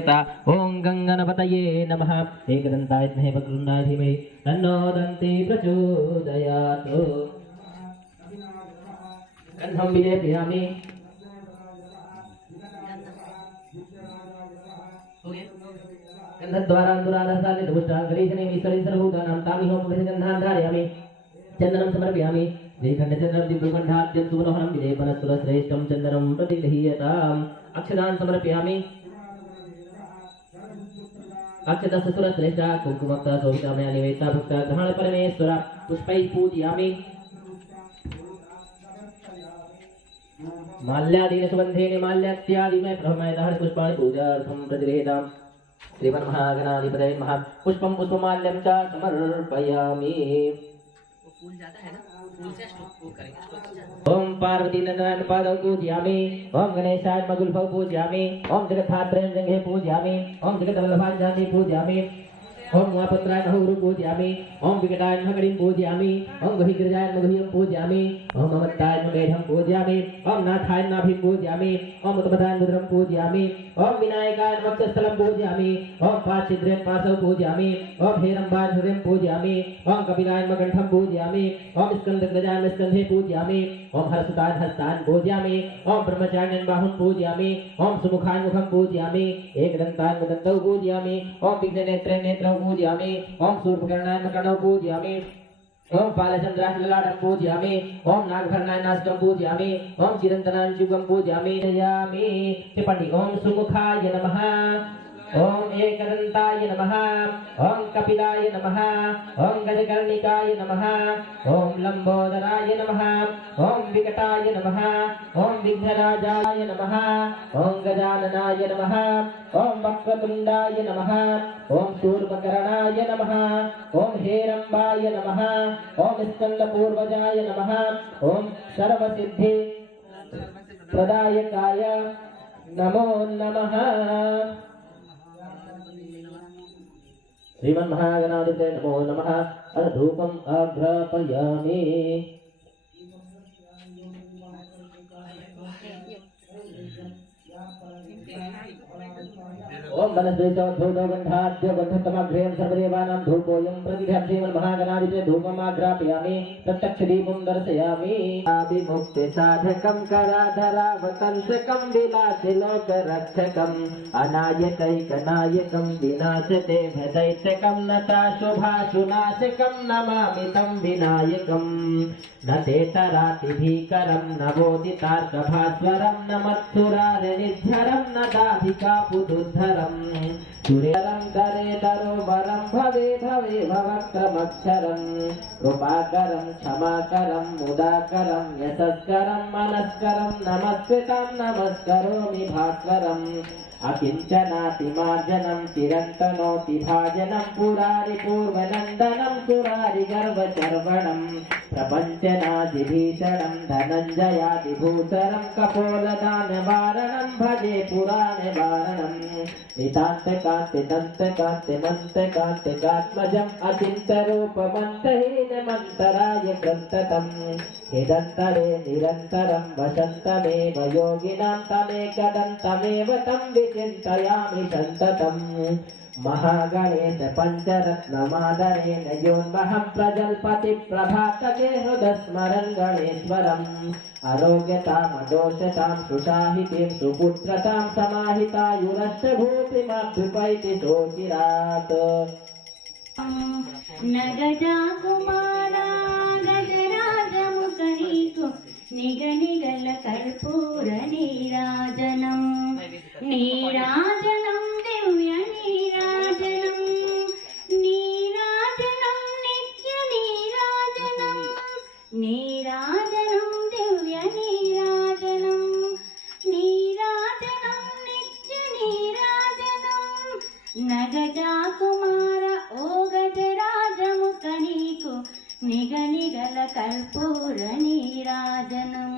ओं गंगणपतये नमः। एकदन्ताय विद्महे वक्रतुण्डाय धीमहि तन्नो दन्ती प्रचोदयात्। गन्धं विलेपयामि। गन्धद्वारान्दुराधसालितपुष्टाङ्गरीशनेमीश्वरीं सर्वभूतानां तामिहों गन्धान् धारयामि। चन्दनं समर्पयामि। देखण्डचन्द्रं दिव्यकण्ठाद्यं सुमनोहरं विलेपनसुरश्रेष्ठं चन्दनं प्रतिगृह्यताम्। अक्षतान् समर्पयामि। अक्षतस्य सुरश्रेष्ठा कुङ्कुमक्ता शोभितामया निवेदिता भक्ता ग्रहण परमेश्वर पुष्पैः पूजयामि। माल्यादीन सुगन्धेन माल्यात्यादिमय प्रभमय दहर पुष्पाणि पूजार्थं प्रतिगृह्यताम्। श्रीमन्महागणाधिपतये नमः। पुष्पं पुष्पमाल्यं च समर्पयामि। फूल जाता है ना, फूल से स्टोक करेंगे। ओम पार्वती नंदन पादौ पूजयामि। ओम गणेशाय मगुल्फौ पूजयामि। ओम जगद्धात्रेय जंघे पूजयामि। ओम जगद्वल्लभाञ्जनी पूजयामि। ओम उमापुत्राय नहुरु पूजयामि। ओम विकटाय महगणीं पूजयामि। ओम गहिग्रजाय मगहियं पूजयामि। ओम अमत्ताय मेढं पूजयामि। ओम नाथाय नाभिं पूजयामि। ओम उत्पदाय मुद्रं पूजयामि। ओम विनायकाय वक्षस्थलं पूजयामि। ओम पादछिद्रेण पाशौ पूजयामि। ओम हेरम्बाय हृदयं पूजयामि। ओम कपिलाय मकण्ठं पूजयामि। ओम स्कन्दग्रजाय स्कन्धे पूजयामि। ओम हर्षिताय हस्तान् पूजयामि। ओम ब्रह्मचारिणं बाहुं पूजयामि। ओम सुमुखाय मुखं पूजयामि। एकदन्ताय दन्तौ पूजयामि। ओम विघ्ननेत्रे नेत्रौ पूजयामि। ओम शूर्पकर्णाय मकर्णौ पूजयामि। ओम बालचन्द्राय ललाटं पूजयामि। ओम नागभरणाय नासिकं पूजयामि। ओम चिरन्तनाय चिबुकं पूजयामि। टिप्पणी ओम सुमुखाय नमः। ओम एकदन्ताय नमः। ओम कपिलाय नमः। ओम गजकर्णिकाय नमः। ओम लंबोदराय नमः। ओम विकटाय नमः। ओम विघ्नराजाय नमः। ओम गजाननाय नमः। ओम वक्रतुण्डाय नमः। ओम शूर्पकर्णाय नमः। ओम हेरम्बाय नमः। ओम स्कन्दपूर्वजाय नमः। ओम सर्वसिद्धि प्रदायकाय नमो नमः। श्रीमन्महागणाधिपतये नमो नमः। धूपम् आघ्रापयामि। ओम वनस्पतिशोद्धो गन्धाद्य गन्धतमग्रेण सर्वदेवानां धूपोऽयं प्रतिगृह्य श्रीमन्महागणाधिपतये धूपमाघ्रापयामि। प्रत्यक्षदीपं दर्शयामि। आदिमुक्तिसाधकं कराधरावतंसकं विलासिलोकरक्षकम् अनायकैकनायकं विनाशते भदैत्यकं नताशुभाशुनाशकं नमामि तं विनायकम्। न तेतरातिभीकरं न बोधितार्कभास्वरं न मत्सुरारिनिद्धरं न दाधिकापुदुद्धरं सुरेरं करेतरोवरं भवे भवे भवक्रमक्षरं कृपाकरं क्षमाकरं मुदाकरं यशस्करं मनस्करं नमस्कृतं नमस्करोमि भास्करम् अकिञ्चनातिमार्जनं चिरन्तनोति भाजनं पुरारि पूर्वनन्दनं सुरारि गर्वचर्वणं प्रपञ्चनादिभीषणं धनञ्जयादिभूषणं कपोलदानवारणं भजे पुराणवारणं नितान्तकान्तिदन्तकान्तिमन्तकान्तिकात्मजम् अचिन्तरूपमन्तहीनमन्तराय ग्रन्थतम् हिदन्तरे निरन्तरं वसन्तमेव योगिनां तमेकदन्तमेव तं विचिन्तयामि सन्ततम्। महागणेश पञ्चरत्नमादरेण योन्महं प्रजल्पति प्रभातके हृदस्मरन् गणेश्वरम् आरोग्यतामदोषतां सुषाहितीं सुपुत्रतां समाहितायुरष्टभूतिमभ्युपैति शोचिरात्। नगजा कुमारा गजराजमुखनीको निगनिगल कर्पूर नीराजनं नीराजनं दिव्य नीराजनं नीराजनं नित्य नीराजनं नीराजनं दिव्य नीराजनं नीराजनं नित्य नीराजनं नगजा कुमार ओ गजराजमुखनीको निगनिगल कर्पूर नीराजनं।